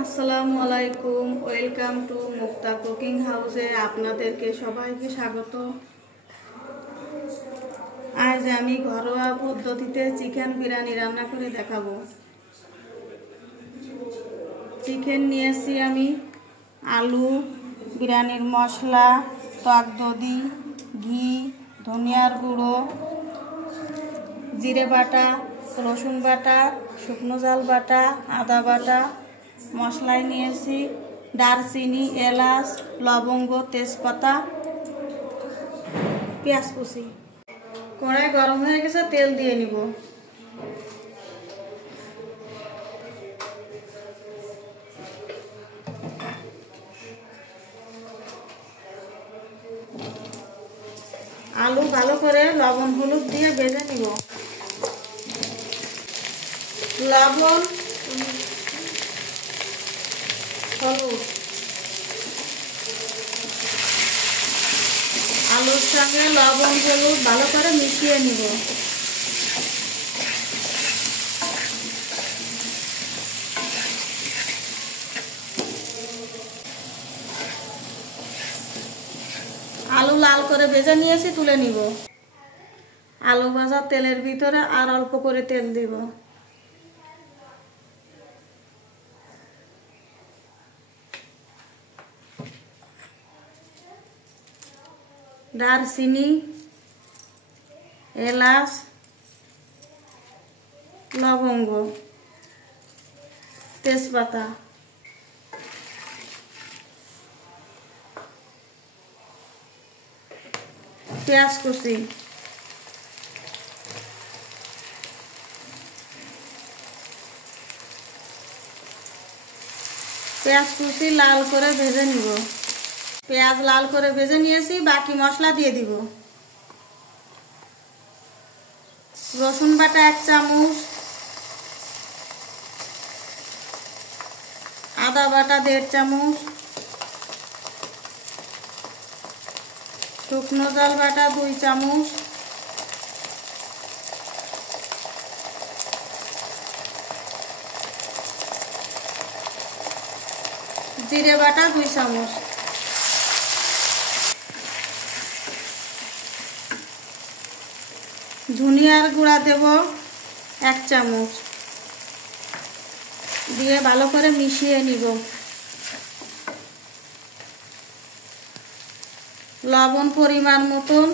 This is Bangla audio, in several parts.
আসসালামু আলাইকুম, ওয়েলকাম টু মুক্তা কুকিং হাউসে আপনাদেরকে সবাইকে স্বাগত। আজ আমি ঘরোয়া পদ্ধতিতে চিকেন বিরিয়ানি রান্না করে দেখাবো। চিকেন নিয়েছি আমি, আলু, বিরিয়ানির মশলা, টক দই, ঘি, ধনিয়ার গুঁড়ো, জিরে বাটা, রসুন বাটা, শুকনো ঝাল বাটা, আদা বাটা। মশলায় নিয়েছি দারচিনি, এলাচ, লবঙ্গ, তেজপাতা, পেঁয়াজ কুচি। কড়াই গরম হয়ে গেছে, তেল দিয়ে নিব। আলু ভালো করে লবণ হলুদ দিয়ে ভেজে নিব। লবণ, হলুদ আলুর সঙ্গে লবণ হলুদ ভালো করে মিশিয়ে নিব। আলু লাল করে ভেজে নিয়েছি, তুলে নিব। আলু ভাজার তেলের ভিতরে আর অল্প করে তেল দিব। দারচিনি, এলাচ, লবঙ্গ, তেজপাতা, পেঁয়াজ কুচি, পেঁয়াজ কুচি লাল করে ভেজে নিব। পেঁয়াজ লাল করে ভেজে নিয়েছি, বাকি মশলা দিয়ে দিব। রসুন বাটা 1 চামচ, আদা বাটা 1.5 চামচ, শুকনো ঝাল বাটা 2 চামচ, জিরে বাটা 2 চামচ, ধনিয়ার গুঁড়া দেব 1 চামচ, দিয়ে ভালো করে মিশিয়ে নিব। লবণ পরিমাণ মতন,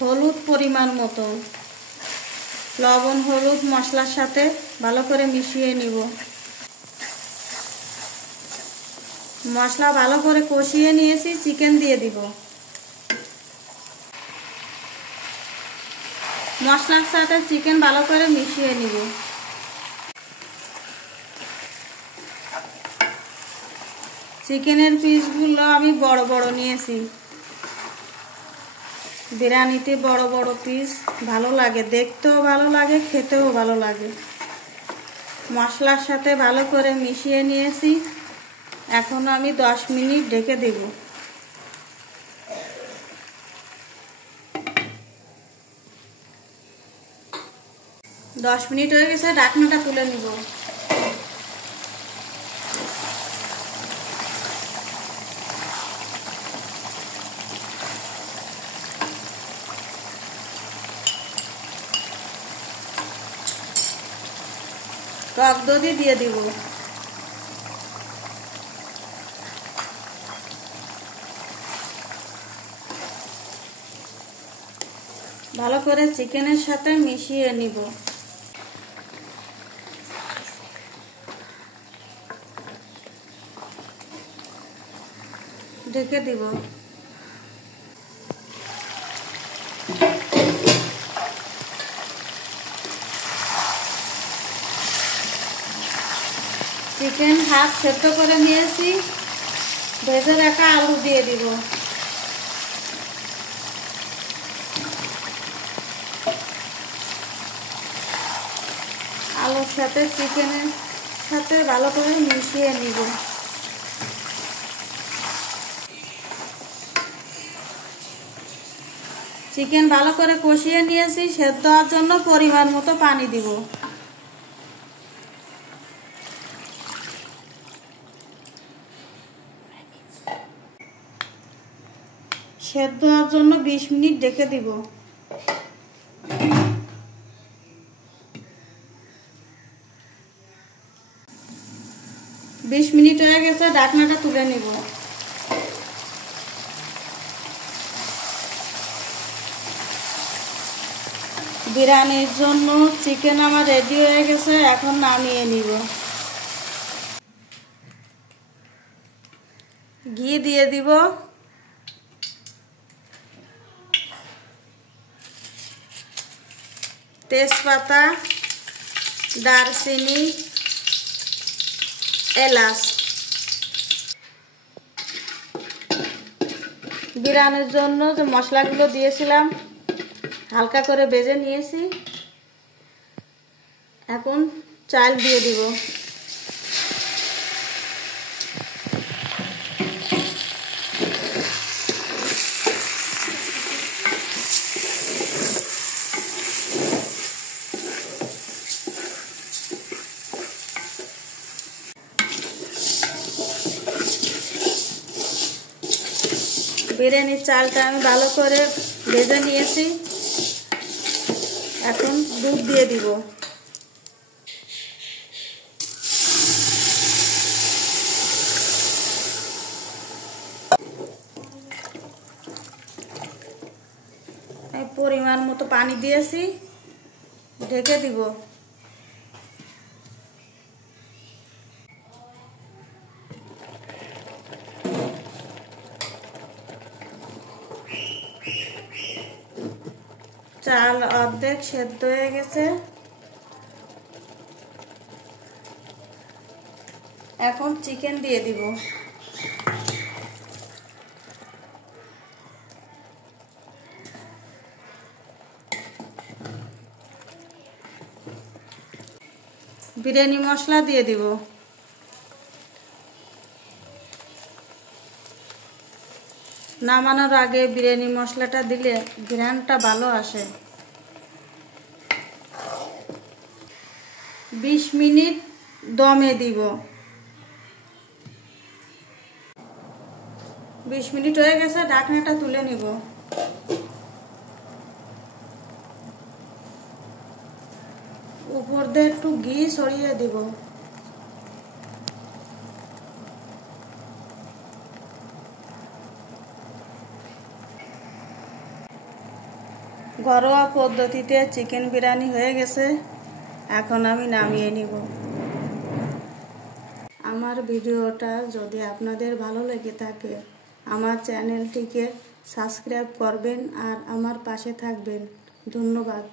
হলুদ পরিমাণ মতন। লবণ হলুদ মশলার সাথে ভালো করে মিশিয়ে নিব। মশলা ভালো করে কষিয়ে নিয়েছি, চিকেন দিয়ে দিব। মশলার সাথে চিকেন ভালো করে মিশিয়ে নিব। চিকেনের পিসগুলো আমি বড় বড় নিয়েছি। বিরিয়ানিতে বড় বড় পিস ভালো লাগে, দেখতেও ভালো লাগে, খেতেও ভালো লাগে। মশলার সাথে ভালো করে মিশিয়ে নিয়েছি। এখন আমি 10 মিনিট ঢেকে দেব। 10 মিনিট হয়ে গেছে, ঢাকনাটা তুলে নিব। টক দই দিয়ে দিব। ভালো করে চিকেনের সাথে মিশিয়ে নিব। ঢেকে দিব। চিকেন হাফ সেদ্ধ করে নিয়েছি, ভেজে রাখা আলু দিয়ে দিব। আলুর সাথে চিকেনের সাথে ভালো করে মিশিয়ে নিব। চিকেন ভালো করে কষিয়ে নিয়েছি, সেদ্ধ হওয়ার জন্য পরিমাণ মতো পানি দিব। সেদ্ধ হওয়ার জন্য 20 মিনিট ঢেকে দিব। 20 মিনিট হয়ে গেছে, ঢাকনাটা তুলে নিব। বিরিয়ানির জন্য চিকেন আমার রেডি হয়ে গেছে, এখন নামিয়ে নিব। ঘি দিয়ে দিব, তেজপাতা, দারচিনি, এলাচ। বিরিয়ানির জন্য যে মশলাগুলো দিয়েছিলাম হালকা করে ভেজে নিয়েছি, এখন চাল দিয়ে দিব। বিরিয়ানির চালটা আমি ভালো করে ভেজে নিয়েছি, এখন দুধ দিয়ে দিব। পরিমাণ মতো পানি দিয়েছি, ঢেকে দিব। চাল অর্ধেক সেদ্ধ হয়ে গেছে, এখন চিকেন দিয়ে দিব। বিরিয়ানি মশলা দিয়ে দিব। নামানোর আগে বিরিয়ানি মশলাটা দিলে ঘ্রাণটা ভালো আসে। 20 মিনিট দমে দিব। 20 মিনিট হয়ে গেছে, ঢাকনাটা তুলে নিব। উপর দিয়ে একটু ঘি ছড়িয়ে দিব। ঘরোয়া পদ্ধতিতে চিকেন বিরিয়ানি হয়ে গেছে, এখন আমি নামিয়ে নিব। আমার ভিডিওটা যদি আপনাদের ভালো লেগে থাকে আমার চ্যানেলটিকে সাবস্ক্রাইব করবেন আর আমার পাশে থাকবেন। ধন্যবাদ।